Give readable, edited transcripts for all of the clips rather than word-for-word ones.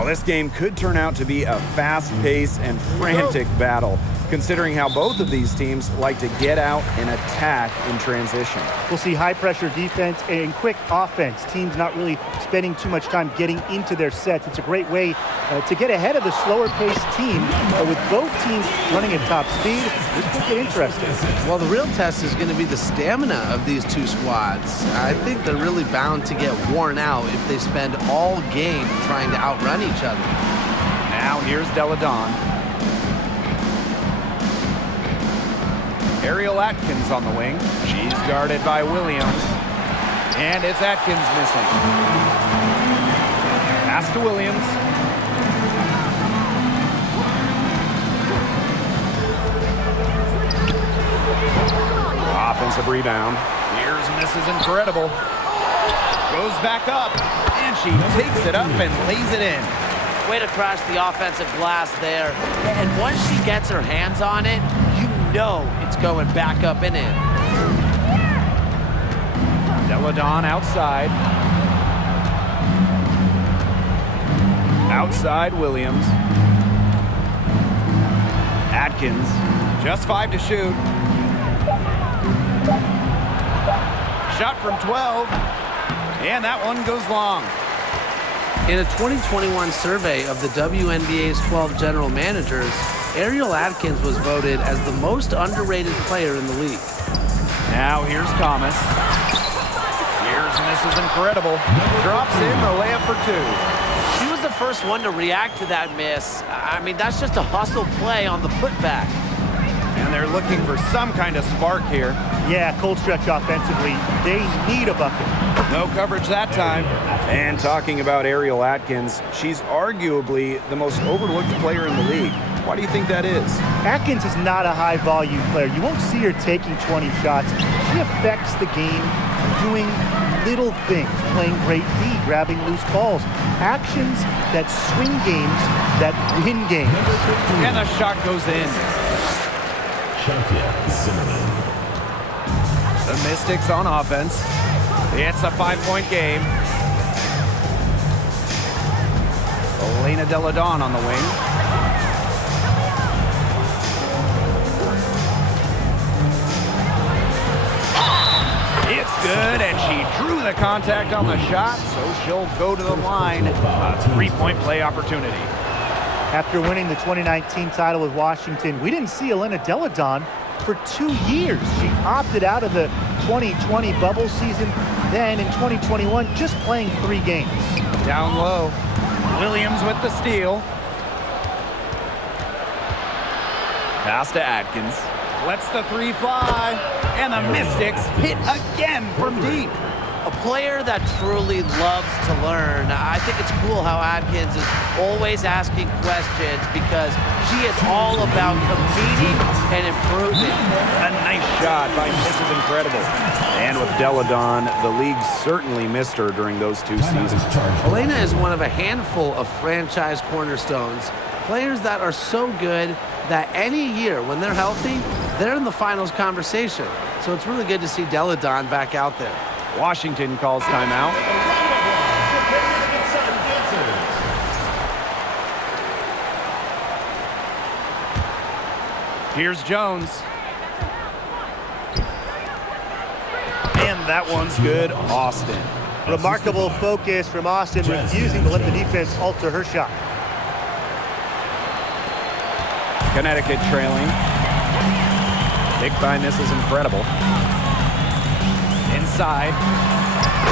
Well, this game could turn out to be a fast-paced and frantic battle, considering how both of these teams like to get out and attack in transition. We'll see high-pressure defense and quick offense. Teams not really spending too much time getting into their sets. It's a great way to get ahead of the slower-paced team. But with both teams running at top speed, this could get interesting. Well, the real test is going to be the stamina of these two squads. I think they're really bound to get worn out if they spend all game trying to outrun each other. Now here's Deladon. Ariel Atkins on the wing. She's guarded by Williams. And it's Atkins missing. Pass to Williams. Offensive rebound. Here's Mrs. Incredible. Goes back up. And she takes it up and lays it in. Way to crash the offensive glass there. And once she gets her hands on it, you know it's going back up and in. Deladon outside. Outside Williams. Atkins, just 5 to shoot. Shot from 12. And that one goes long. In a 2021 survey of the WNBA's 12 general managers, Ariel Atkins was voted as the most underrated player in the league. Now here's Thomas. Here's Mrs. Incredible. Drops in the layup for 2. She was the first one to react to that miss. I mean, that's just a hustle play on the putback. And they're looking for some kind of spark here. Yeah, cold stretch offensively. They need a bucket. No coverage that time. And talking about Ariel Atkins, she's arguably the most overlooked player in the league. Why do you think that is? Atkins is not a high-volume player. You won't see her taking 20 shots. She affects the game doing little things, playing great D, grabbing loose balls. Actions that swing games, that win games. And the shot goes in. The Mystics on offense. It's a 5-point game. Elena Deladon on the wing. It's good, and she drew the contact on the shot, so she'll go to the line. A 3-point play opportunity. After winning the 2019 title with Washington, we didn't see Elena Deladon for 2 years. She opted out of the 2020 bubble season. Then in 2021, just playing 3 games. Down low. Williams with the steal. Pass to Atkins. Lets the 3 fly. And the Mystics hit again from deep. A player that truly loves to learn. I think it's cool how Atkins is always asking questions because she is all about competing and improving. A nice shot by Mrs. Incredible. And with Deladon, the league certainly missed her during those 2 seasons. Elena is one of a handful of franchise cornerstones, players that are so good that any year when they're healthy, they're in the finals conversation. So it's really good to see Deladon back out there. Washington calls timeout. Here's Jones. And that one's good, Austin. Remarkable focus from Austin, refusing to let the defense alter her shot. Connecticut trailing. Picked by Mrs. Incredible. Inside.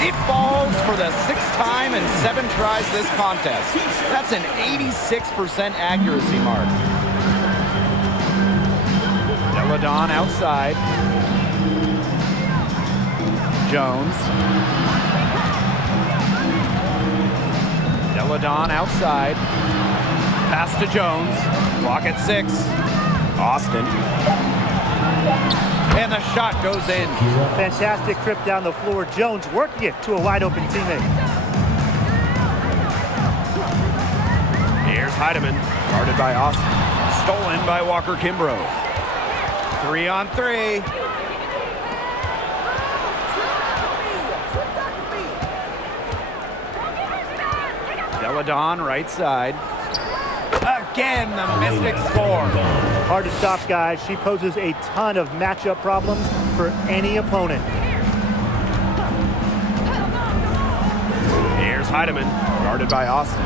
It falls for the 6th time in 7 tries this contest. That's an 86% accuracy mark. Deladon outside. Jones. Deladon outside. Pass to Jones. Clock at 6. Austin. And the shot goes in. Fantastic trip down the floor. Jones working it to a wide-open teammate. Here's Heidemann, guarded by Austin. Stolen by Walker Kimbrough. 3-on-3. Deladon, right side. Again, the Mystics score. Hard to stop, guys. She poses a ton of matchup problems for any opponent. Here's Heidemann, guarded by Austin.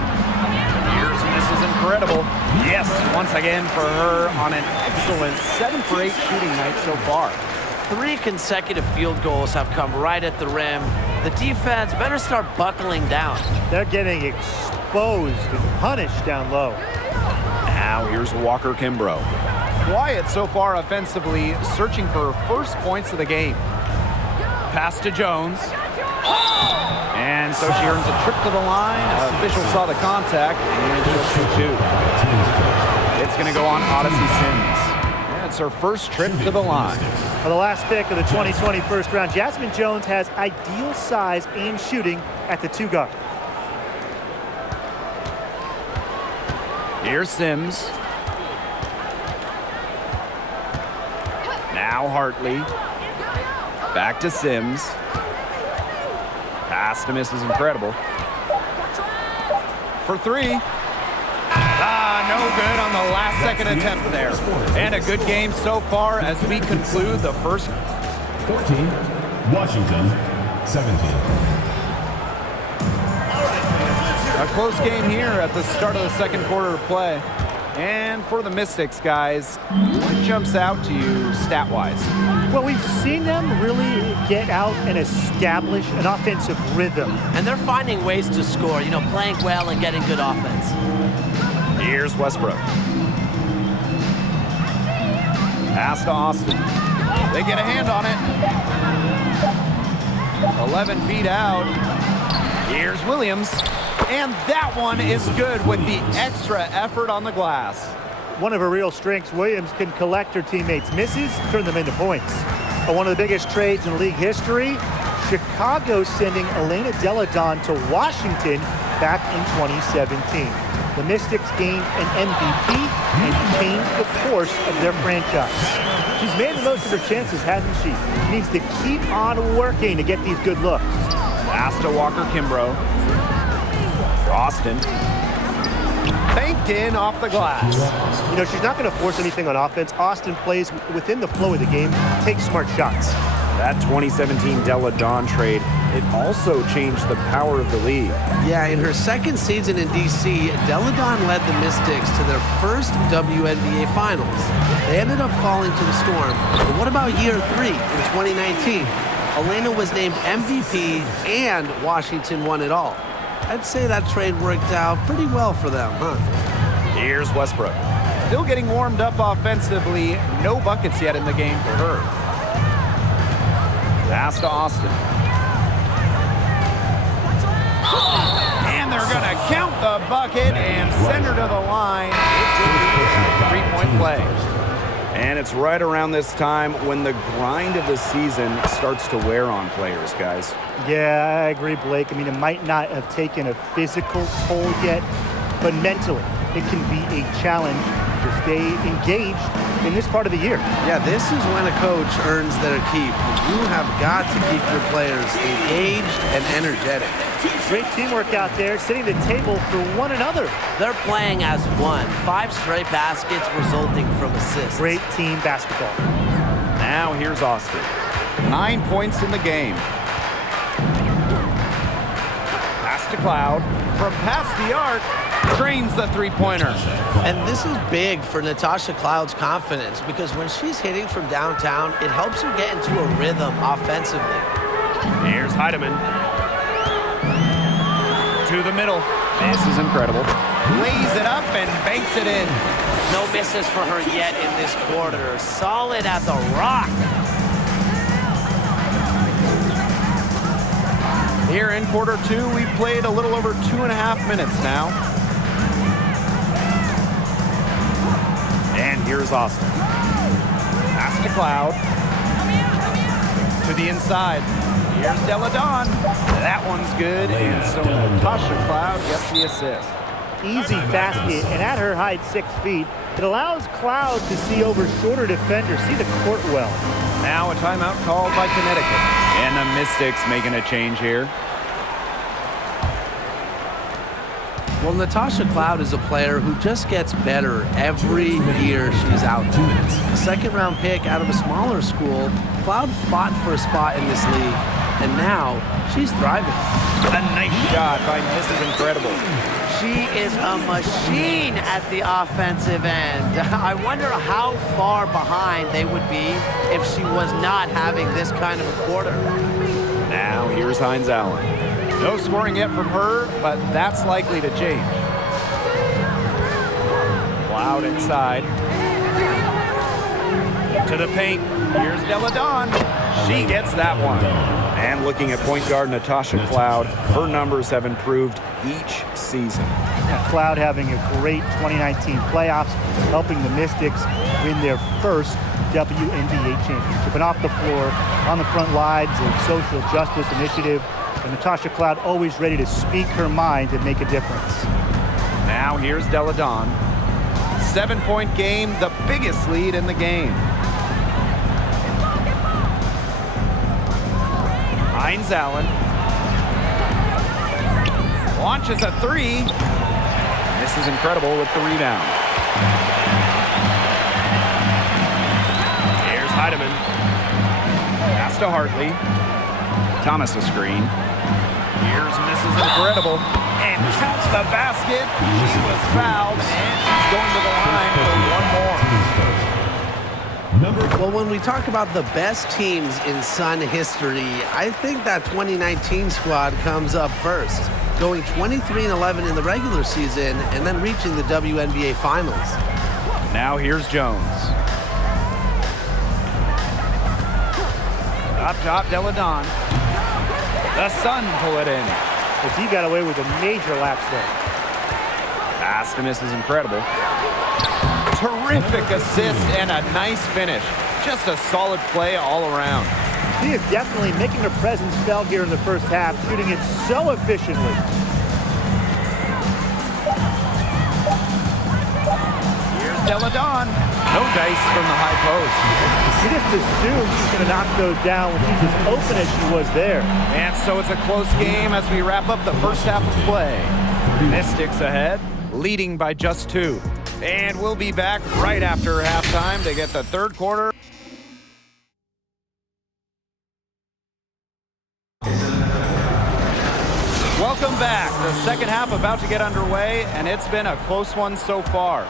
Here's Mrs. Incredible. Yes, once again for her on an excellent 7 for 8 shooting night so far. 3 consecutive field goals have come right at the rim. The defense better start buckling down. They're getting exposed and punished down low. Now here's Walker Kimbrough. Quiet so far offensively, searching for her first points of the game. Pass to Jones. And so she earns a trip to the line. Official saw the contact, and she'll shoot 2. It's going to go on Odyssey Sims. Yeah, it's her first trip to the line. For the last pick of the 2020 first round, Jasmine Jones has ideal size and shooting at the 2 guard. Here's Sims. Now Hartley. Back to Sims. Pass to Mrs. Incredible. For 3. No good on the last second attempt there. And a good game so far as we conclude the first. 14, Washington, 17. A close game here at the start of the second quarter of play. And for the Mystics, guys, what jumps out to you stat-wise? Well, we've seen them really get out and establish an offensive rhythm. And they're finding ways to score, playing well and getting good offense. Here's Westbrook. Pass to Austin. They get a hand on it. 11 feet out. Here's Williams. And that one is good with the extra effort on the glass. One of her real strengths, Williams can collect her teammates' misses, turn them into points. But one of the biggest trades in league history, Chicago sending Elena Deladon to Washington back in 2017. The Mystics gained an MVP and changed the course of their franchise. She's made the most of her chances, hasn't she? She needs to keep on working to get these good looks. Pass to Walker Kimbrough. Austin. Banked in off the glass. She's not going to force anything on offense. Austin plays within the flow of the game, takes smart shots. That 2017 Deladon trade, it also changed the power of the league. Yeah, in her second season in D.C., Deladon led the Mystics to their first WNBA Finals. They ended up falling to the Storm. But what about year 3 in 2019? Elena was named MVP and Washington won it all. I'd say that trade worked out pretty well for them, huh? Here's Westbrook. Still getting warmed up offensively. No buckets yet in the game for her. Pass to Austin. And they're going to count the bucket and send her to the line. It will be a 3-point play. And it's right around this time when the grind of the season starts to wear on players, guys. Yeah, I agree, Blake. I mean, it might not have taken a physical toll yet, but mentally, it can be a challenge to stay engaged in this part of the year. Yeah, this is when a coach earns their keep. You have got to keep your players engaged and energetic. Great teamwork out there, setting the table for one another. They're playing as one. 5 straight baskets resulting from assists. Great team basketball. Now here's Austin. 9 points in the game. Pass to Cloud. From past the arc, drains the 3-pointer. And this is big for Natasha Cloud's confidence because when she's hitting from downtown, it helps her get into a rhythm offensively. Here's Heidemann. To the middle. This is incredible. Lays it up and banks it in. No misses for her yet in this quarter. Solid as a rock. Here in quarter 2, we've played a little over 2.5 minutes now. And here's Austin. Pass to Cloud. To the inside. Here's Deladon. That one's good, and so Natasha Cloud gets the assist. Easy basket, and at her height, 6 feet, it allows Cloud to see over shorter defenders, see the court well. Now a timeout called by Connecticut. And the Mystics making a change here. Well, Natasha Cloud is a player who just gets better every year she's out there. A second-round pick out of a smaller school, Cloud fought for a spot in this league, and now she's thriving. A nice shot by Mrs. Incredible. She is a machine at the offensive end. I wonder how far behind they would be if she was not having this kind of a quarter. Now here's Hines Allen. No scoring yet from her, but that's likely to change. Cloud inside. To the paint. Here's Deladon. She gets that one. And looking at point guard Natasha Cloud, her numbers have improved each season. Yeah, Cloud having a great 2019 playoffs, helping the Mystics win their first WNBA championship. And off the floor, on the front lines of social justice initiative, and Natasha Cloud always ready to speak her mind and make a difference. Now here's Deladon. 7-point game, the biggest lead in the game. Hines Allen. Launches a three. This is Incredible with the rebound. Here's Heidemann. Pass to Hartley. Thomas a screen. Here's Mrs. Incredible. And counts the basket. She was fouled, and she's going to the line for one more. Well, when we talk about the best teams in Sun history, I think that 2019 squad comes up first, going 23-11 in the regular season and then reaching the WNBA Finals. Now here's Jones. Up top, Deladon. The Sun pull it in. But he got away with a major lapse there. Pass to Mrs. Incredible. Terrific assist and a nice finish. Just a solid play all around. She is definitely making her presence felt here in the first half, shooting it so efficiently. Here's Deladon. No dice from the high post. You just assume she's going to knock those down when she's as open as she was there. And so it's a close game as we wrap up the first half of play. Mystics ahead, leading by just 2. And we'll be back right after halftime to get the third quarter. Welcome back. The second half about to get underway, and it's been a close one so far.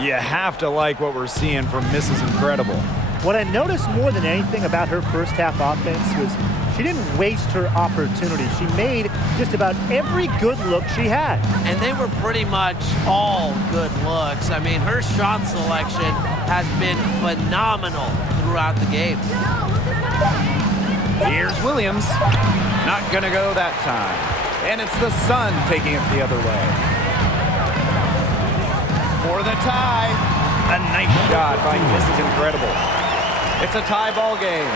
You have to like what we're seeing from Mrs. Incredible. What I noticed more than anything about her first half offense was she didn't waste her opportunity. She made just about every good look she had. And they were pretty much all good looks. I mean, her shot selection has been phenomenal throughout the game. Here's Williams. Not gonna go that time. And it's the Sun taking it the other way. For the tie. A nice shot by Mrs. Incredible. It's a tie ball game.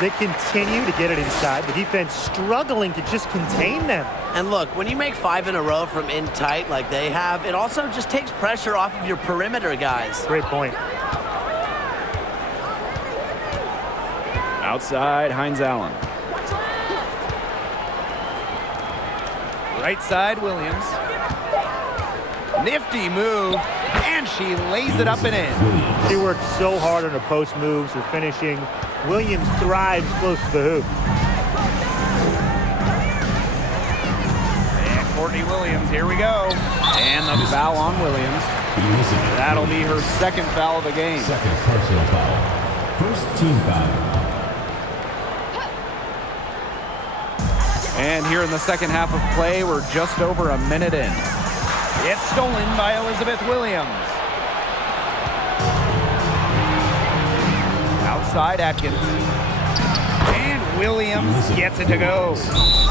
They continue to get it inside. The defense struggling to just contain them. And look, when you make 5 in a row from in tight like they have, it also just takes pressure off of your perimeter guys. Great point. Outside, Hines Allen. Right side, Williams. Nifty move, and she lays it up and in. She worked so hard on her post moves, her finishing. Williams thrives close to the hoop. And Courtney Williams, here we go. And the foul on Williams. That'll be her second foul of the game. Second personal foul. First team foul. And here in the second half of play, we're just over a minute in. It's stolen by Elizabeth Williams. Outside Atkins. And Williams gets it to go.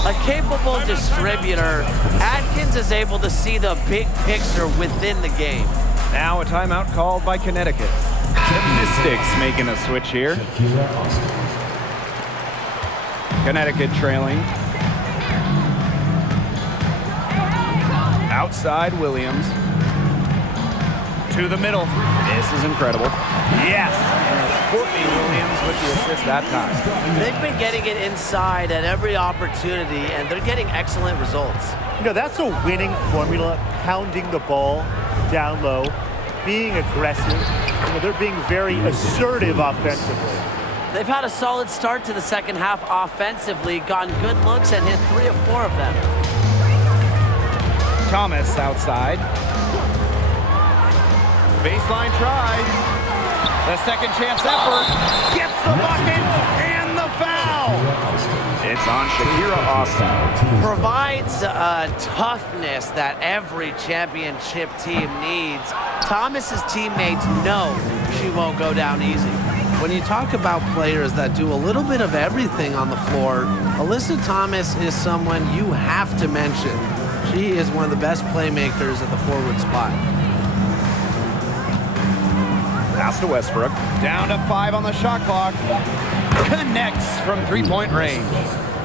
A capable distributor, Atkins is able to see the big picture within the game. Now a timeout called by Connecticut. The Mystics making a switch here. Connecticut trailing. Outside Williams. To the middle. This is incredible. Yes. And it's Courtney Williams with the assist that time. They've been getting it inside at every opportunity, and they're getting excellent results. You know, that's a winning formula, pounding the ball down low, being aggressive. You know, they're being very assertive offensively. They've had a solid start to the second half offensively, gotten good looks, and hit 3 of 4 of them. Thomas outside. Baseline try. The second chance effort. Gets the bucket and the foul. It's on Shakira Austin. Provides a toughness that every championship team needs. Thomas's teammates know she won't go down easy. When you talk about players that do a little bit of everything on the floor, Alyssa Thomas is someone you have to mention. She is one of the best playmakers at the forward spot. Pass to Westbrook. Down to 5 on the shot clock. Connects from three-point range.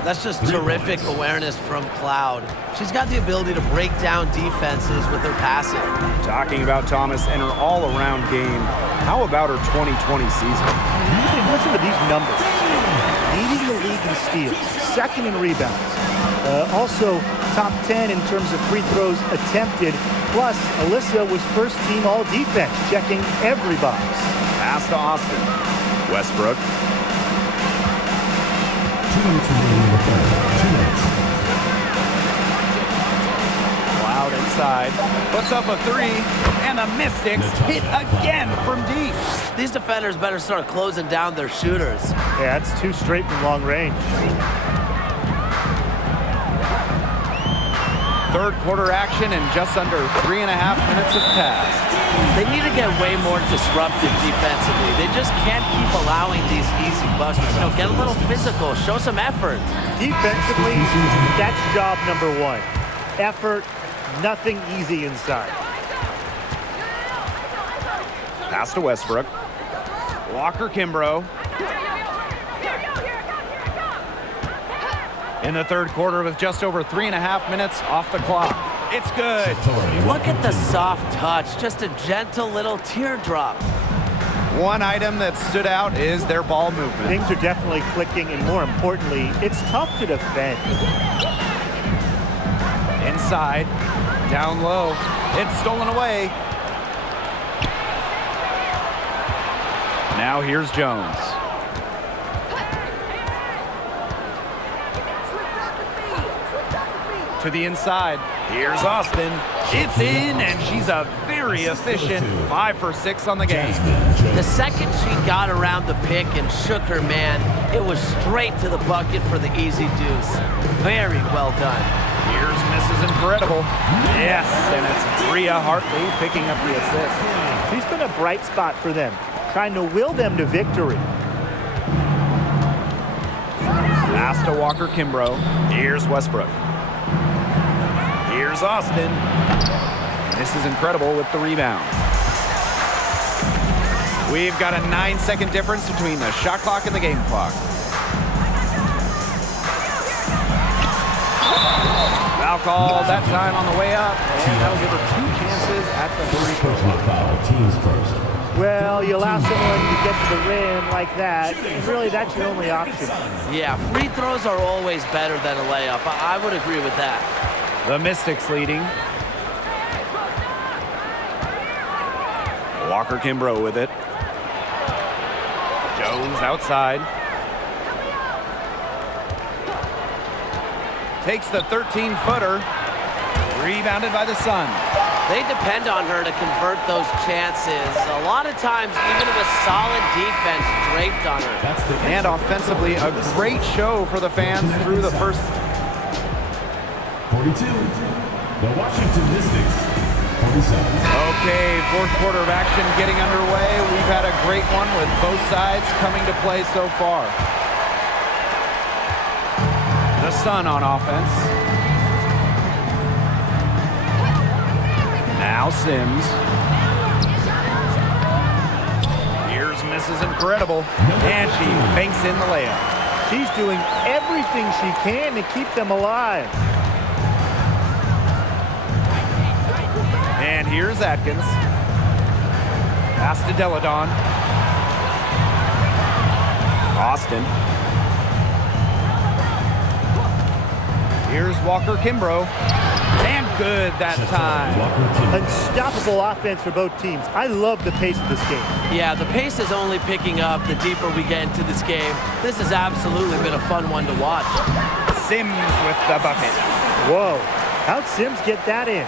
That's just terrific awareness from Cloud. She's got the ability to break down defenses with her passing. Talking about Thomas and her all-around game, how about her 2020 season? Listen to these numbers. Leading the league in steals, second in rebounds. Also, top 10 in terms of free throws attempted. Plus, Alyssa was first team all defense, checking every box. Pass to Austin. Westbrook. 2 minutes remaining in the third. 2 minutes. Cloud inside. Puts up a 3. And the Mystics hit again from deep. These defenders better start closing down their shooters. Yeah, that's 2 straight from long range. Third quarter action and just under 3.5 minutes have passed. They need to get way more disruptive defensively. They just can't keep allowing these easy buckets. You know, get a little physical, show some effort. Defensively, that's job number 1. Effort, nothing easy inside. Pass to Westbrook. Walker Kimbrough. In the third quarter with just over 3.5 minutes off the clock. It's good. Look at the soft touch, just a gentle little teardrop. One item that stood out is their ball movement. Things are definitely clicking, and more importantly, it's tough to defend. Inside, down low, it's stolen away. Now here's Jones. To the inside. Here's Austin. It's in, and she's a very efficient 5 for 6 on the game. The second she got around the pick and shook her man, it was straight to the bucket for the easy deuce. Very well done. Here's Mrs. Incredible. Yes, and it's Bria Hartley picking up the assist. She's been a bright spot for them, trying to will them to victory. Pass to Walker Kimbrough. Here's Westbrook. Here's Austin. This is Incredible with the rebound. We've got a 9-second difference between the shot clock and the game clock. Foul called that time on the way up, and that'll give her 2 chances at the free throw line. Foul, teams first. Well, you allow someone to get to the rim like that, and really that's your only option. Yeah, free throws are always better than a layup. I would agree with that. The Mystics leading. Walker Kimbrough with it. Jones outside. Takes the 13-footer. Rebounded by the Sun. They depend on her to convert those chances. A lot of times, even with solid defense draped on her. And offensively, a great show for the fans through the first 42. The Washington Mystics. 47. Okay, fourth quarter of action getting underway. We've had a great one with both sides coming to play so far. The Sun on offense. Now Sims. Here's Mrs. Incredible, and she banks in the layup. She's doing everything she can to keep them alive. And here's Atkins. Pass to Deladon. Austin. Here's Walker Kimbrough. And good that time. Unstoppable offense for both teams. I love the pace of this game. Yeah, the pace is only picking up the deeper we get into this game. This has absolutely been a fun one to watch. Sims with the bucket. Whoa, how'd Sims get that in?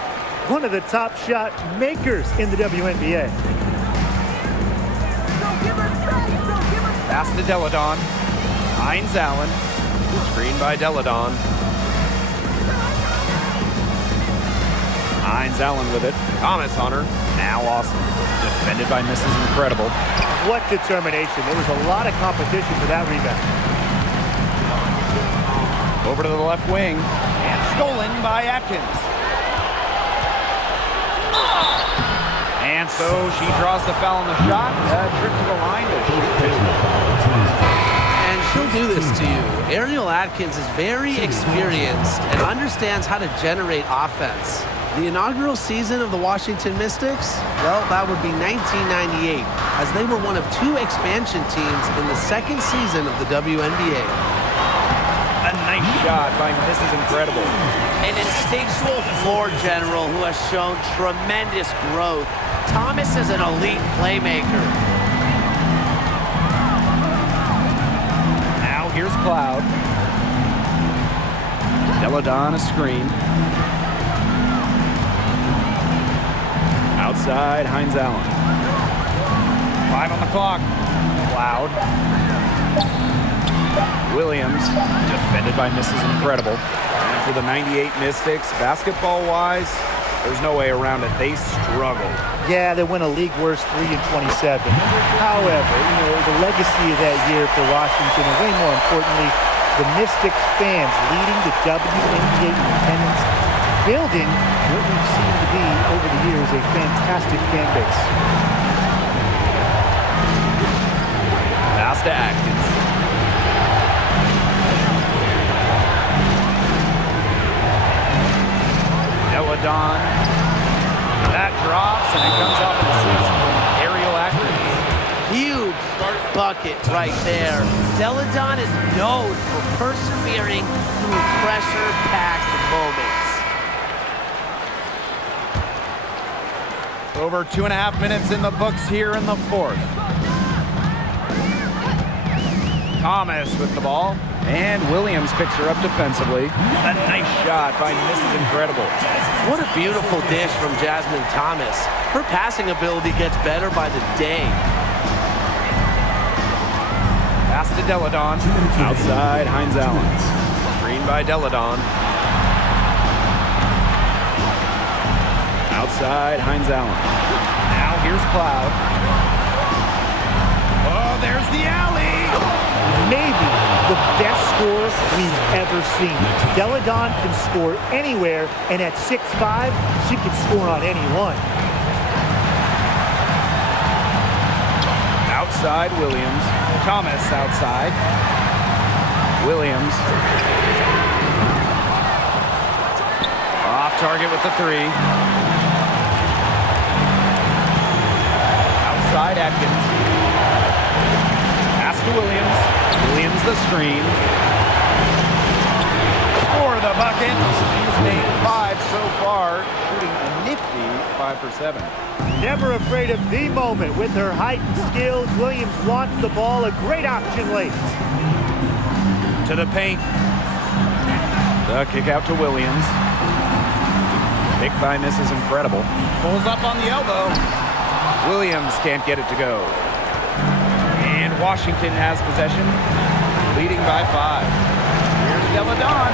One of the top shot makers in the WNBA. Pass to Deladon. Hines Allen. Screen by Deladon. Hines Allen with it. Thomas Hunter. Now Austin. Defended by Mrs. Incredible. What determination. There was a lot of competition for that rebound. Over to the left wing. And stolen by Atkins. And so she draws the foul on the shot. Trip to the line to shoot two. And she'll do this to you. Ariel Atkins is very experienced and understands how to generate offense. The inaugural season of the Washington Mystics, well, that would be 1998, as they were one of 2 expansion teams in the second season of the WNBA. A nice shot by Mrs. Incredible. An instinctual floor general who has shown tremendous growth. Thomas is an elite playmaker. Now here's Cloud. Deladon a screen. Outside, Hines Allen. 5 on the clock. Cloud. Williams, defended by Mrs. Incredible. And for the 98 Mystics, basketball-wise, there's no way around it. They struggled. Yeah, they went a league worst 3-27. However, the legacy of that year for Washington, and way more importantly, the Mystics fans leading the WNBA independence, building what we've seen to be over the years a fantastic fan base. Pass to Atkins. Deladon. That drops, and it comes off in the season from Ariel Atkins. Huge bucket right there. Deladon is known for persevering through pressure-packed moments. Over 2.5 minutes in the books here in the fourth. Thomas with the ball, and Williams picks her up defensively. A nice shot by Mrs. Incredible. What a beautiful dish from Jasmine Thomas. Her passing ability gets better by the day. Pass to Deladon. Outside, Hines Allen. Screen by Deladon. Outside, Hines Allen. Now here's Cloud. Oh, there's the alley. Maybe the best score we've ever seen. Deladon can score anywhere, and at 6'5", she can score on anyone. Outside, Williams. Thomas outside. Williams. Off target with the 3. Outside, Atkins. Pass to Williams. Williams the screen. For the bucket. She's made 5 so far, shooting a nifty 5 for 7. Never afraid of the moment. With her height and skills, Williams wants the ball. A great option late. To the paint. The kick out to Williams. Picked by Mrs. Incredible. Pulls up on the elbow. Williams can't get it to go. And Washington has possession, leading by 5. Here's Deladon.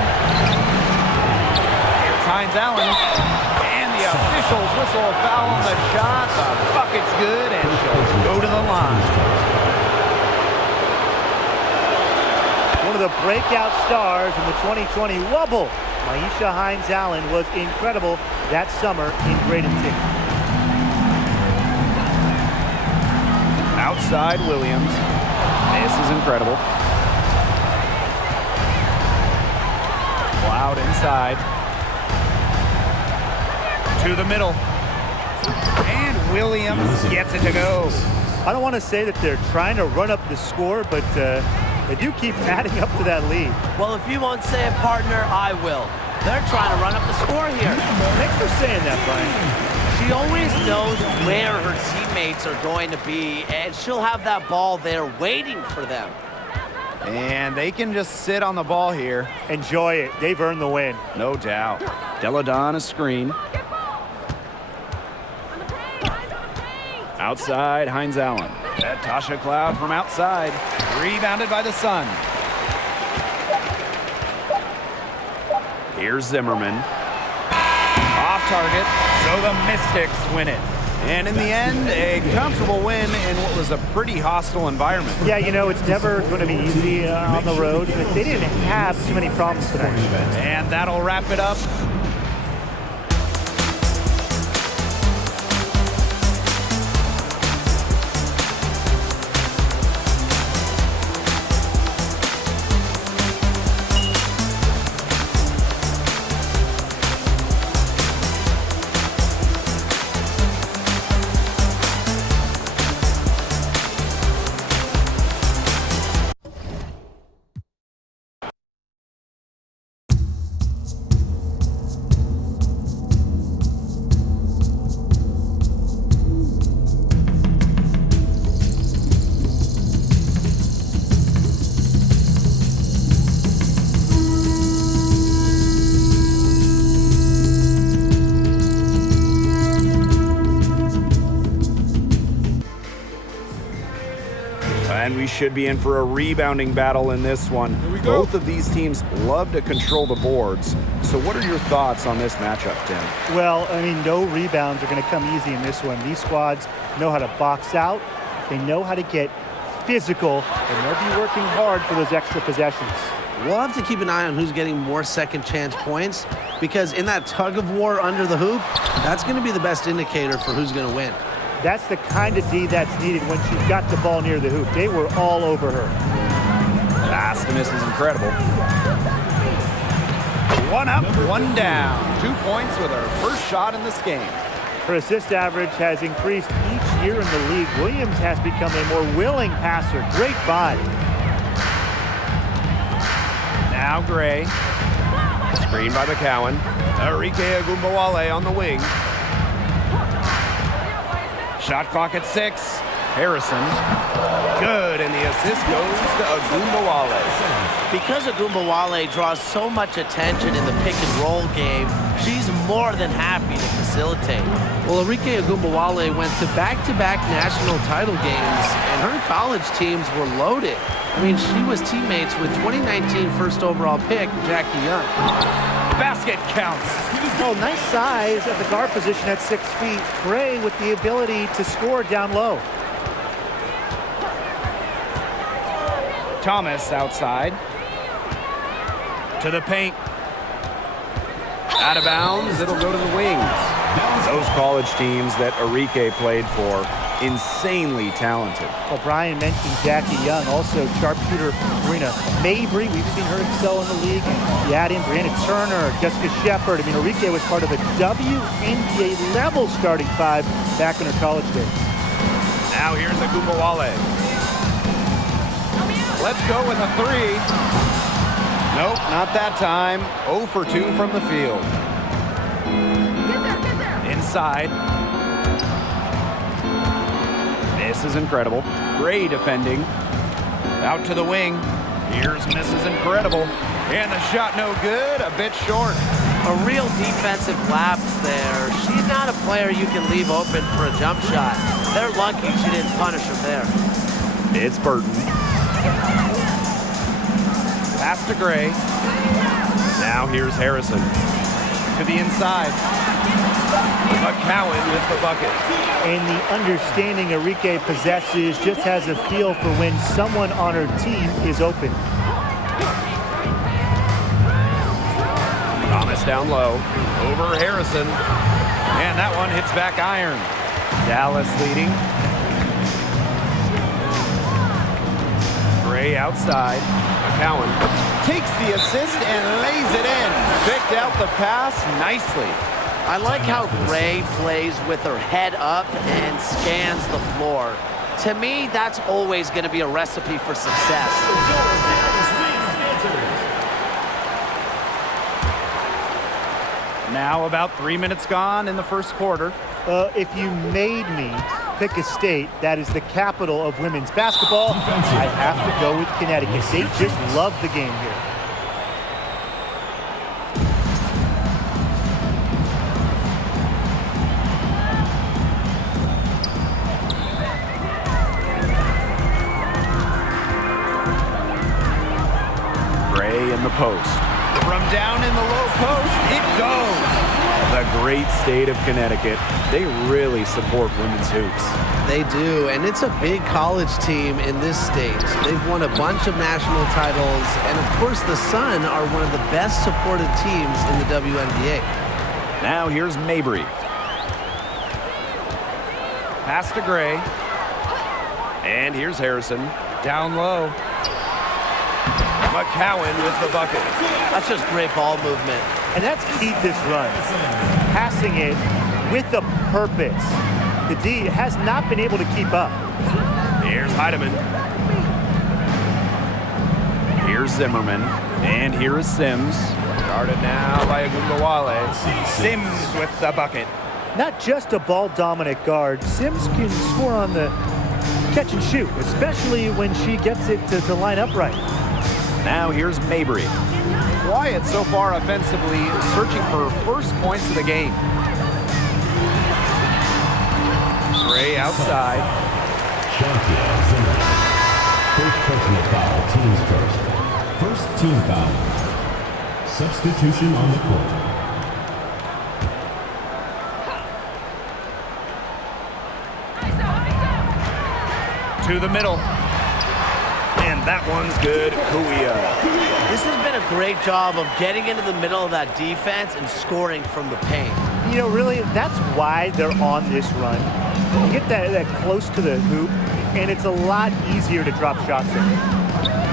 Here's Hines Allen. And the officials whistle a foul on the shot. The bucket's good, and she'll go to the line. One of the breakout stars in the 2020 Wubble, Maisha Hines Allen, was incredible that summer in Bradenton. Outside Williams. This is incredible. Cloud inside. To the middle. And Williams gets it to go. I don't want to say that they're trying to run up the score, but they do keep adding up to that lead. Well, if you won't say it, partner, I will. They're trying to run up the score here. Thanks for saying that, Brian. She always knows where her teammates are going to be, and she'll have that ball there waiting for them. And they can just sit on the ball here. Enjoy it. They've earned the win. No doubt. Deladon a screen. Outside, Heinz Allen. Tasha Cloud from outside. Rebounded by the Sun. Here's Zimmerman. Off target, so the Mystics win it. And in the end, a comfortable win in what was a pretty hostile environment. Yeah, you know, it's never going to be easy on the road, but they didn't have too many problems tonight. And that'll wrap it up. And we should be in for a rebounding battle in this one. Both of these teams love to control the boards. So what are your thoughts on this matchup, Tim? Well, I mean, no rebounds are going to come easy in this one. These squads know how to box out. They know how to get physical, and they'll be working hard for those extra possessions. We'll have to keep an eye on who's getting more second chance points, because in that tug of war under the hoop, that's going to be the best indicator for who's going to win. That's the kind of D that's needed when she's got the ball near the hoop. They were all over her. Pass to miss is incredible. One up, one down. 2 points with her first shot in this game. Her assist average has increased each year in the league. Williams has become a more willing passer. Great find. Now Gray. Screen by McCowan. Arike Agumbawale on the wing. Shot clock at 6. Harrison. Good, and the assist goes to Agumbawale. Because Agumbawale draws so much attention in the pick and roll game, she's more than happy to facilitate. Well, Arike Agumbawale went to back-to-back national title games, and her college teams were loaded. I mean, she was teammates with 2019 first overall pick, Jackie Young. Basket counts. Oh, nice size at the guard position at 6 feet. Gray with the ability to score down low. Thomas outside. To the paint. Out of bounds, it'll go to the wings. Those college teams that Arike played for, insanely talented. Well, Brian mentioned Jackie Young, also sharpshooter Serena Mabry. We've seen her excel in the league. You add in Brianna Turner, Jessica Shepard. I mean, Arike was part of a WNBA level starting five back in her college days. Now here's Agumbawale. Let's go with a 3. Nope, not that time. 0 for 2 from the field. Inside. This is incredible. Gray defending. Out to the wing. Here's Mrs. Incredible. And the shot no good, a bit short. A real defensive lapse there. She's not a player you can leave open for a jump shot. They're lucky she didn't punish him there. It's Burton. Pass to Gray. Now here's Harrison. To the inside. McCowan with the bucket. And the understanding Arike possesses, just has a feel for when someone on her team is open. Thomas down low. Over Harrison. And that one hits back iron. Dallas leading. Gray outside. McCowan takes the assist and lays it in. Picked out the pass nicely. I like how Gray plays with her head up and scans the floor. To me, that's always going to be a recipe for success. Now about 3 minutes gone in the first quarter. If you made me pick a state that is the capital of women's basketball, I have to go with Connecticut. They just love the game here. Gray in the post. From down in the low post, it goes. The great state of Connecticut. They really support women's hoops. They do, and it's a big college team in this state. They've won a bunch of national titles, and of course the Sun are one of the best supported teams in the WNBA. Now here's Mabry. Pass to Gray. And here's Harrison. Down low. McCowan with the bucket. That's just great ball movement. And that's key this run. Passing it with a purpose. The D has not been able to keep up. Here's Heidemann. Here's Zimmerman. And here is Sims. Guarded now by Agundawale. Sims with the bucket. Not just a ball-dominant guard, Sims can score on the catch and shoot, especially when she gets it to line up right. Now here's Mabry. Wyatt so far offensively searching for first points of the game. Gray outside. Shantia Zimmerman. First personal foul, team's first. First team foul. Substitution on the court. To the middle. And that one's good. Kuia. This has been a great job of getting into the middle of that defense and scoring from the paint. You know, really, that's why they're on this run. You get that close to the hoop, and it's a lot easier to drop shots in.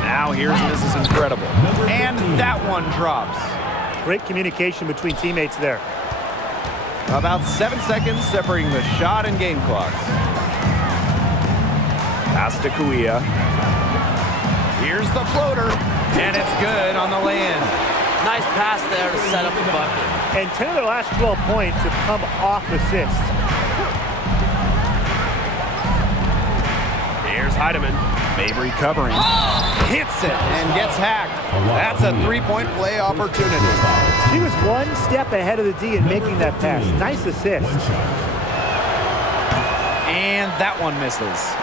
Now here's Mrs. Incredible. And that one drops. Great communication between teammates there. About 7 seconds separating the shot and game clocks. Pass to Kuia. Here's the floater, and it's good on the lay-in. Nice pass there to set up the bucket. And 10 of their last 12 points have come off assists. Here's Heidemann. Mabry covering. Hits it and gets hacked. That's a three-point play opportunity. She was one step ahead of the D in making that pass. Nice assist. And that one misses.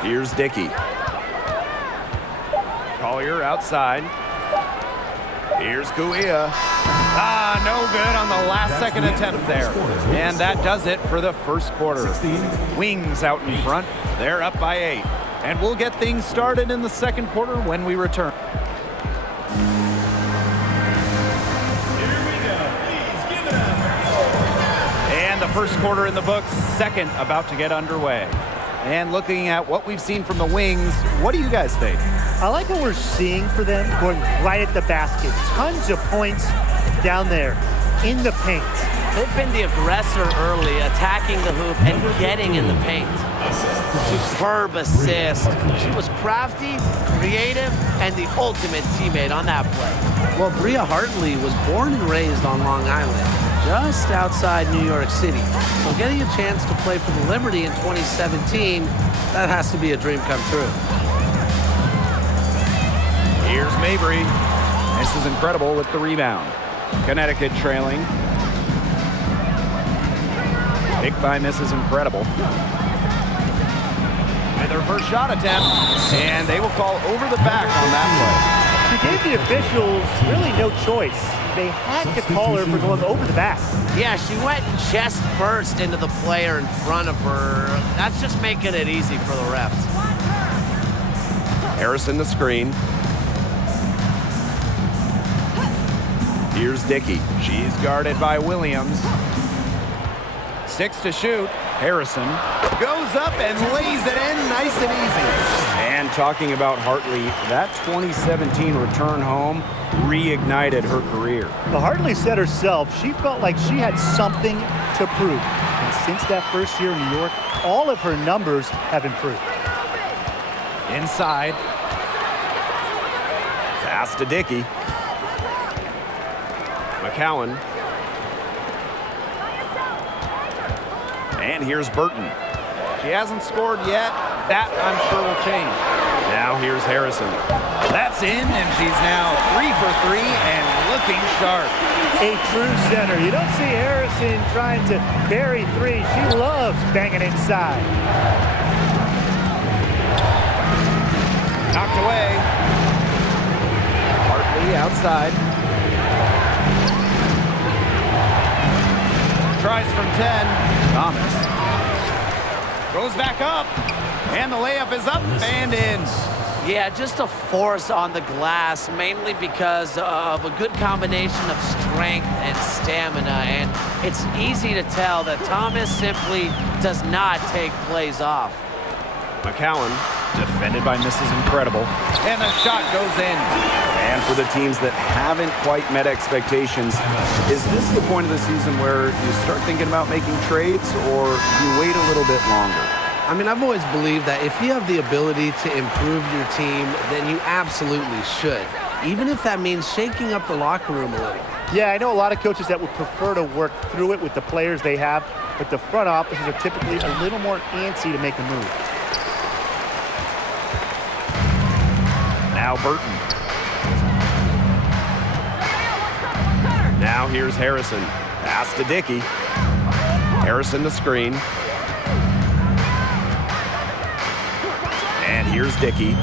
Here's Dickey. Collier outside. Here's Kuia. No good on the last second attempt there. And that does it for the first quarter. Wings out in front. They're up by 8. And we'll get things started in the second quarter when we return. And the first quarter in the books, second about to get underway. And looking at what we've seen from the Wings, what do you guys think? I like what we're seeing for them going right at the basket. Tons of points down there in the paint. They've been the aggressor early, attacking the hoop and getting in the paint. Superb assist. She was crafty, creative, and the ultimate teammate on that play. Well, Bria Hartley was born and raised on Long Island, just outside New York City. So getting a chance to play for the Liberty in 2017, that has to be a dream come true. Here's Mabry. This is Incredible with the rebound. Connecticut trailing. Picked by Mrs. Incredible. With her first shot attempt, and they will call over the back on that She gave the officials really no choice. They had to call her for going over the back. Yeah, she went chest first into the player in front of her. That's just making it easy for the refs. Harrison the screen. Here's Dickey. She's guarded by Williams. 6 to shoot. Harrison goes up and lays it in nice and easy. And And talking about Hartley, that 2017 return home reignited her career. Well, Hartley said herself she felt like she had something to prove. And since that first year in New York, all of her numbers have improved. Inside. Pass to Dickey. McCowan. And here's Burton. She hasn't scored yet. That, I'm sure, will change. Now here's Harrison. That's in, and she's now 3 for 3 and looking sharp. A true center. You don't see Harrison trying to bury three. She loves banging inside. Knocked away. Hartley outside. Tries from 10. Thomas. Goes back up. And the layup is up and in. Yeah, just a force on the glass, mainly because of a good combination of strength and stamina. And it's easy to tell that Thomas simply does not take plays off. McCowan, defended by Mrs. Incredible. And the shot goes in. And for the teams that haven't quite met expectations, is this the point of the season where you start thinking about making trades, or you wait a little bit longer? I mean, I've always believed that if you have the ability to improve your team, then you absolutely should, even if that means shaking up the locker room a little. Yeah, I know a lot of coaches that would prefer to work through it with the players they have, but the front offices are typically a little more antsy to make a move. Now Burton. Now here's Harrison. Pass to Dickey. Harrison to screen. And here's Dickey.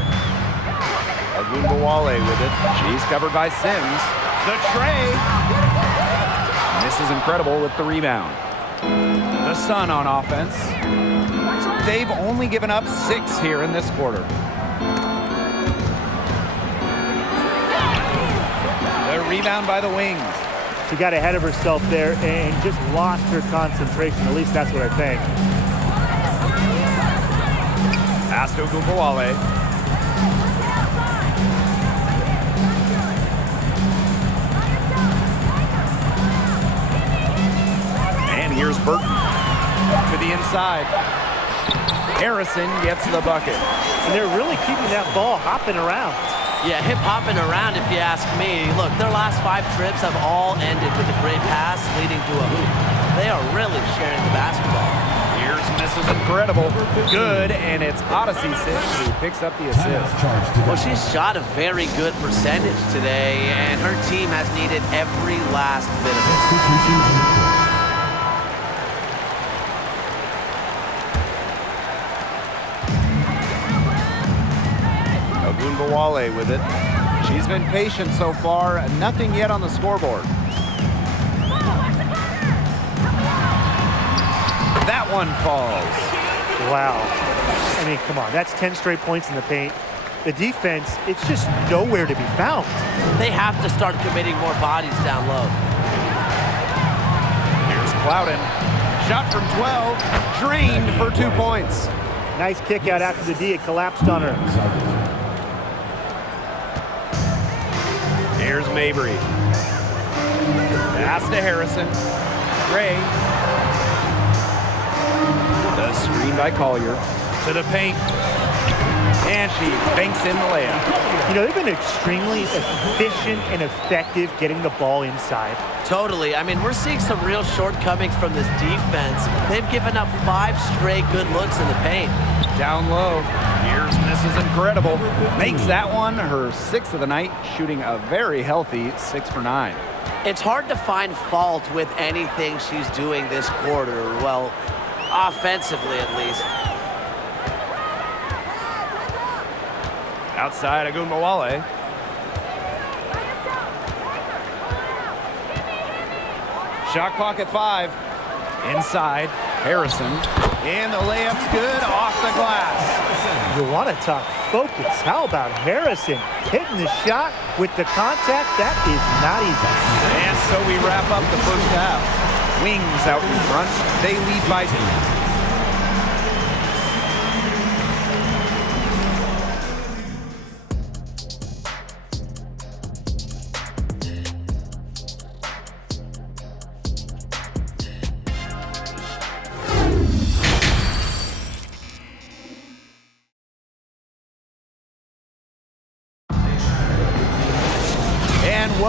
Ogunbowale with it. She's covered by Sims. The tray. Mrs. Incredible with the rebound. The Sun on offense. They've only given up 6 here in this quarter. The rebound by the Wings. She got ahead of herself there and just lost her concentration. At least that's what I think. Pass to Ogunbowale. And here's Burton to the inside. Harrison gets the bucket. And they're really keeping that ball hopping around. Yeah, hip-hopping around if you ask me. Look, their last 5 trips have all ended with a great pass leading to a hoop. They are really sharing the basketball. Here's Mrs. Incredible. Good, and it's Odyssey Sis who picks up the assist. Well, she shot a very good percentage today, and her team has needed every last bit of it. Ogunbowale with it. She's been patient so far. Nothing yet on the scoreboard. That one falls. Wow. I mean, come on. That's 10 straight points in the paint. The defense, it's just nowhere to be found. They have to start committing more bodies down low. Here's Clouden. Shot from 12. Drained for 2 points. Nice kick out after the D. It collapsed on her. Here's Mabry. Pass to Harrison. Gray. The screen by Collier. To the paint. And she banks in the layup. You know, they've been extremely efficient and effective getting the ball inside. Totally. I mean, we're seeing some real shortcomings from this defense. They've given up 5 straight good looks in the paint. Down low. Here's Mrs. Incredible. Makes that one her 6th of the night, shooting a very healthy 6 for 9. It's hard to find fault with anything she's doing this quarter. Well, offensively at least. Outside Ogunbowale. Shot clock at 5. Inside, Harrison. And the layup's good off the glass. You want to talk focus. How about Harrison hitting the shot with the contact? That is not easy. And so we wrap up the first half. Wings out in front. They lead by 2.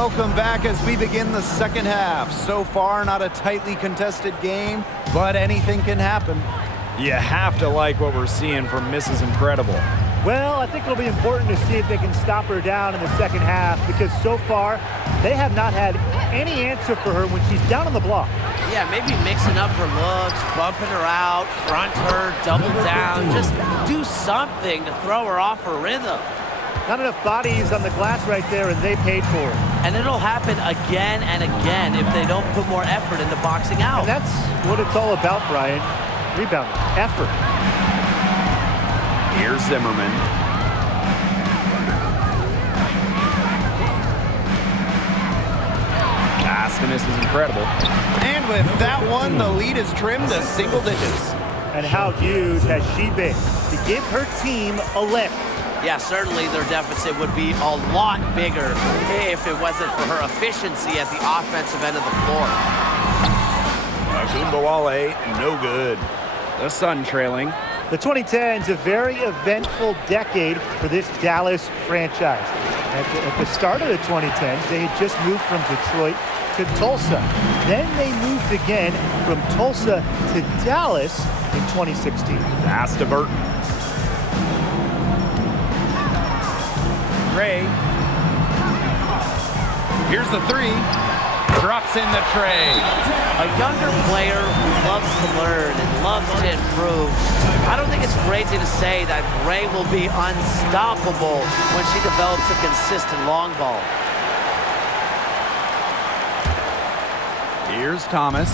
Welcome back as we begin the second half. So far, not a tightly contested game, but anything can happen. You have to like what we're seeing from Mrs. Incredible. Well, I think it'll be important to see if they can stop her down in the second half, because so far they have not had any answer for her when she's down on the block. Yeah, maybe mixing up her looks, bumping her out, front her, double down. Just do something to throw her off her rhythm. Not enough bodies on the glass right there, and they paid for it. And it'll happen again and again if they don't put more effort into boxing out. And that's what it's all about, Brian. Rebound, effort. Here's Zimmerman. Pass to Mrs. Incredible. And with that one, the lead is trimmed to single digits. And how huge has she been to give her team a lift? Yeah, certainly their deficit would be a lot bigger if it wasn't for her efficiency at the offensive end of the floor. Akumbawale, no good. The Sun trailing. The 2010s, a very eventful decade for this Dallas franchise. At the start of the 2010s, they had just moved from Detroit to Tulsa. Then they moved again from Tulsa to Dallas in 2016. Pass to Burton. Gray. Here's the three. Drops in the tray. A younger player who loves to learn and loves to improve. I don't think it's crazy to say that Gray will be unstoppable when she develops a consistent long ball. Here's Thomas.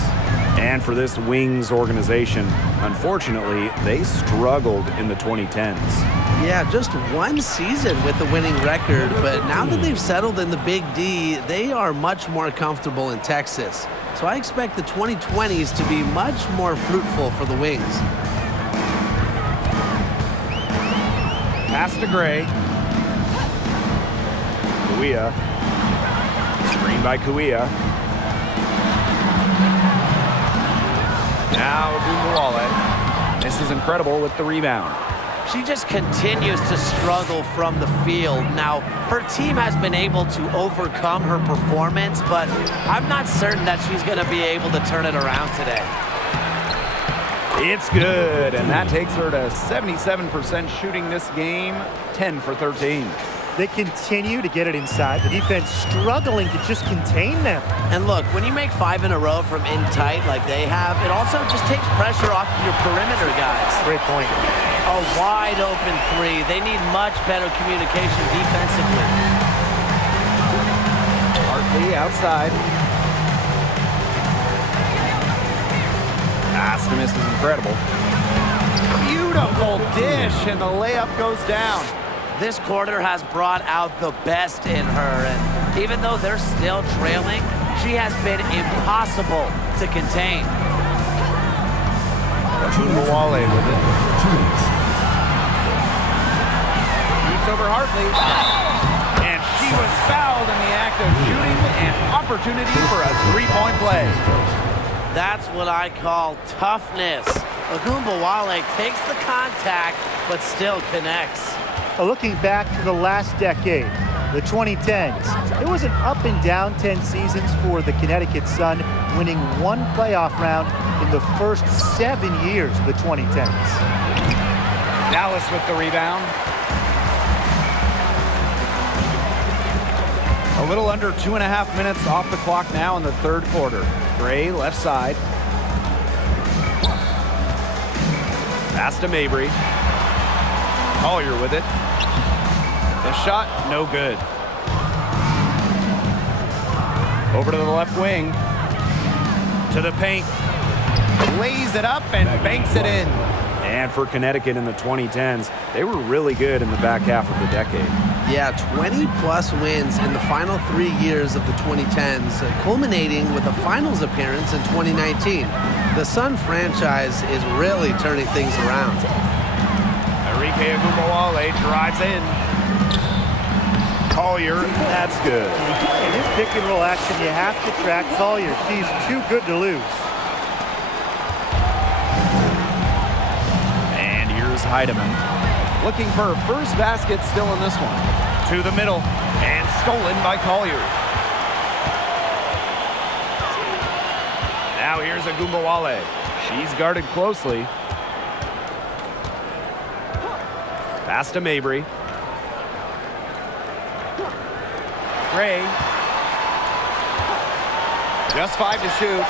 And for this Wings organization, unfortunately, they struggled in the 2010s. Yeah, just one season with the winning record, but now that they've settled in the Big D, they are much more comfortable in Texas. So I expect the 2020s to be much more fruitful for the Wings. Pass to Gray. Kuia. Screen by Kuia. Now Akumbawale. This is Incredible with the rebound. She just continues to struggle from the field. Now, her team has been able to overcome her performance, but I'm not certain that she's going to be able to turn it around today. It's good, and that takes her to 77% shooting this game, 10 for 13. They continue to get it inside. The defense struggling to just contain them. And look, when you make 5 in a row from in tight like they have, it also just takes pressure off of your perimeter guys. Great point. A wide open three. They need much better communication defensively. Hartley outside. Pass to Mrs. Incredible. Beautiful dish, and the layup goes down. This quarter has brought out the best in her, and even though they're still trailing, she has been impossible to contain. Akumbawale with it. Shoots over Hartley. And she was fouled in the act of shooting, an opportunity for a three-point play. That's what I call toughness. Akumbawale takes the contact, but still connects. Looking back to the last decade, the 2010s, it was an up and down 10 seasons for the Connecticut Sun, winning one playoff round in the first 7 years of the 2010s. Dallas with the rebound. A little under 2.5 minutes off the clock now in the third quarter. Gray left side. Pass to Mabry. Collier with it. The shot, no good. Over to the left wing. To the paint. Lays it up and banks it in. And for Connecticut in the 2010s, they were really good in the back half of the decade. Yeah, 20-plus wins in the final 3 years of the 2010s, culminating with a finals appearance in 2019. The Sun franchise is really turning things around. Enrique Akumbawale drives in. Collier, that's good. In this pick and roll action, you have to track Collier. She's too good to lose. And here's Heidemann. Looking for her first basket still in this one. To the middle, and stolen by Collier. Now here's Agumbawale. She's guarded closely. Pass to Mabry. Gray. Just 5 to shoot.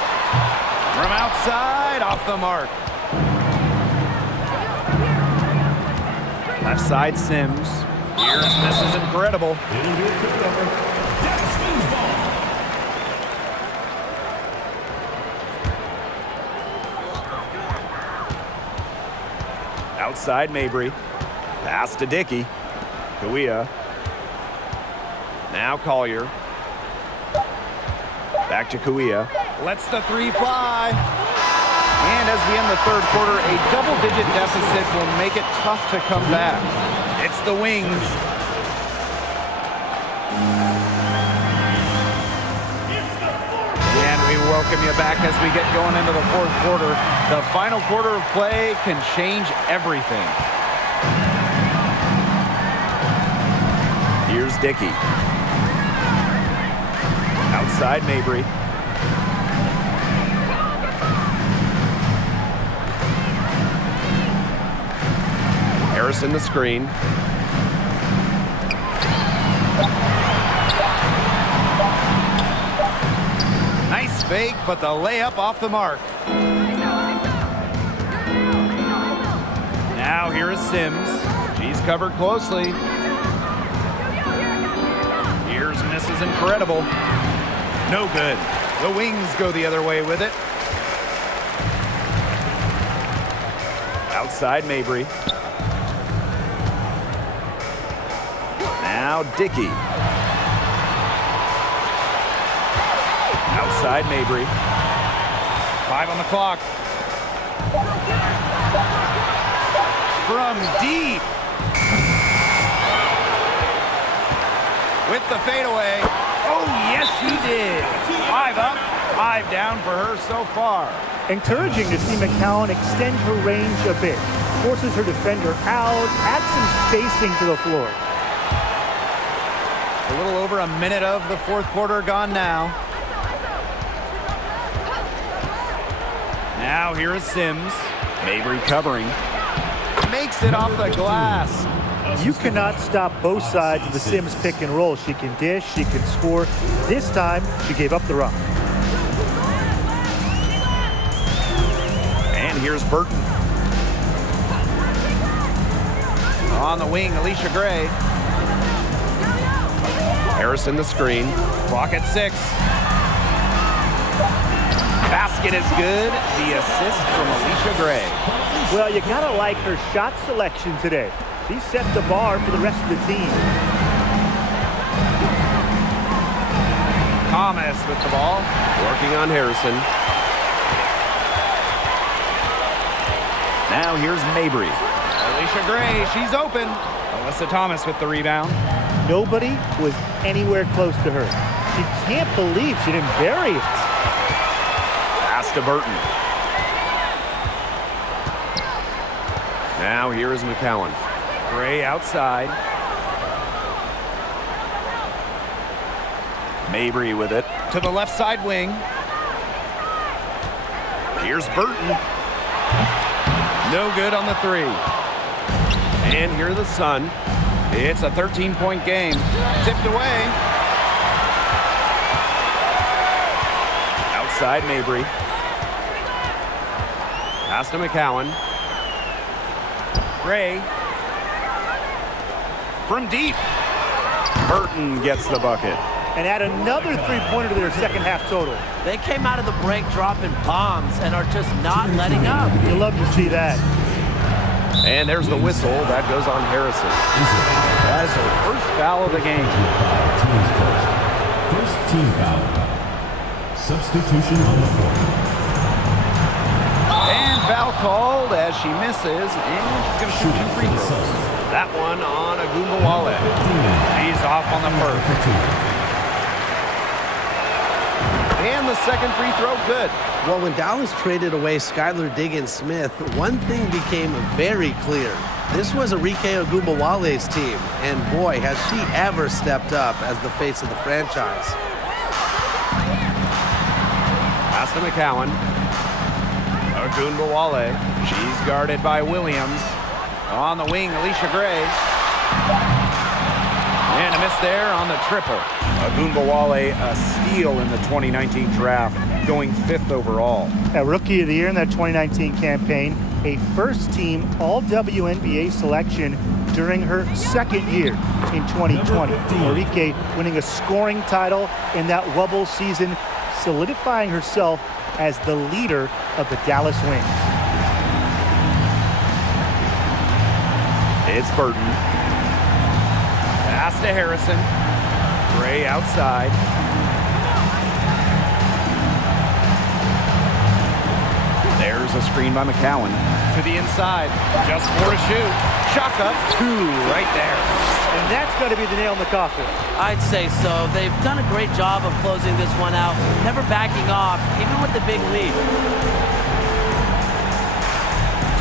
From outside, off the mark. Left side, Sims. Here's misses incredible. Outside, Mabry. Pass to Dickey. Kawia. Now Collier. Back to Kawia. Lets the 3 fly. And as we end the third quarter, a double-digit deficit will make it tough to come back. It's the Wings. And we welcome you back as we get going into the fourth quarter. The final quarter of play can change everything. Here's Dickey. Outside Mabry. Harrison the screen. Nice fake, but the layup off the mark. Now here is Sims. She's covered closely. Here's misses incredible. No good. The Wings go the other way with it. Outside Mabry. Now Dickey. Outside Mabry. 5 on the clock. From deep. With the fadeaway. Oh, yes, she did. 5 up, 5 down for her so far. Encouraging to see McCowan extend her range a bit. Forces her defender out, adds some spacing to the floor. A little over a minute of the fourth quarter gone now. Now here is Sims. Mabry covering. Makes it off the glass. You cannot stop both sides of the Sims pick and roll. She can dish, she can score. This time, she gave up the rock. And here's Burton. On the wing, Alicia Gray. Harrison the screen. Clock at 6. Basket is good. The assist from Alicia Gray. Well, you gotta like her shot selection today. She set the bar for the rest of the team. Thomas with the ball. Working on Harrison. Now here's Mabry. Alicia Gray, she's open. Alyssa Thomas with the rebound. Nobody was anywhere close to her. She can't believe she didn't bury it. Pass to Burton. Now here is McCowan. Gray outside. Mabry with it. To the left side wing. Here's Burton. No good on the 3. And here are the Sun. It's a 13-point game. Tipped away. Outside Mabry. Pass to McCowan. Gray. From deep. Burton gets the bucket. And add another three-pointer to their second half total. They came out of the break dropping bombs and are just not letting up. You love to see that. And there's the whistle. That goes on Harrison. That is her first foul of the game. Teams first. First team foul. Substitution on the floor. And foul called as she misses. And she's going to shoot 2 free throws. That one on Agumbawale. He's off on the first. And the second free throw, good. Well, when Dallas traded away Skylar Diggins-Smith, one thing became very clear. This was Arike Agumbawale's team, and boy, has she ever stepped up as the face of the franchise. Pass to McCowan. Ogunbowale. She's guarded by Williams. On the wing, Alicia Gray. And a miss there on the triple. Ogunbowale, a steal in the 2019 draft, going 5th overall. A Rookie of the Year in that 2019 campaign, a first-team All-WNBA selection during her second year in 2020. Enrique winning a scoring title in that Wubble season, solidifying herself as the leader of the Dallas Wings. It's Burton. Pass to Harrison. Gray outside. There's a screen by McCowan. To the inside. Just for a shoot. Shaka, 2 right there. And that's got to be the nail in the coffin. I'd say so. They've done a great job of closing this one out, never backing off, even with the big lead.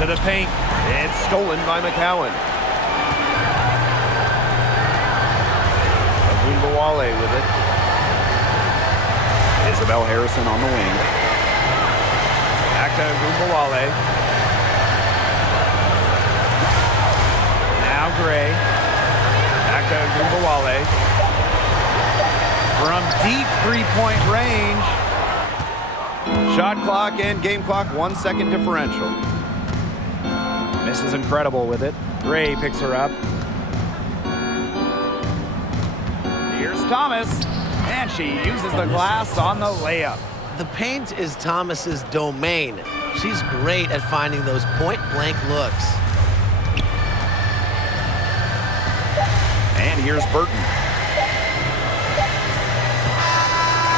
To the paint. It's stolen by McCowan. Ogunbowale with it. Isabel Harrison on the wing. Back to Ogunbowale. Now Gray. Back to Ogunbowale. From deep three-point range. Shot clock and game clock, 1 second differential. Misses incredible with it. Gray picks her up. Here's Thomas, and she uses the glass on the layup. The paint is Thomas's domain. She's great at finding those point-blank looks. And here's Burton.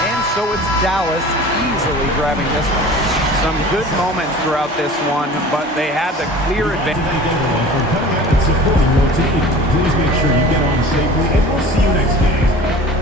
And so it's Dallas easily grabbing this one. Some good moments throughout this one, but they had the clear advantage. Thank everyone for coming out and supporting your team. Please make sure you get on safely, and we'll see you next game.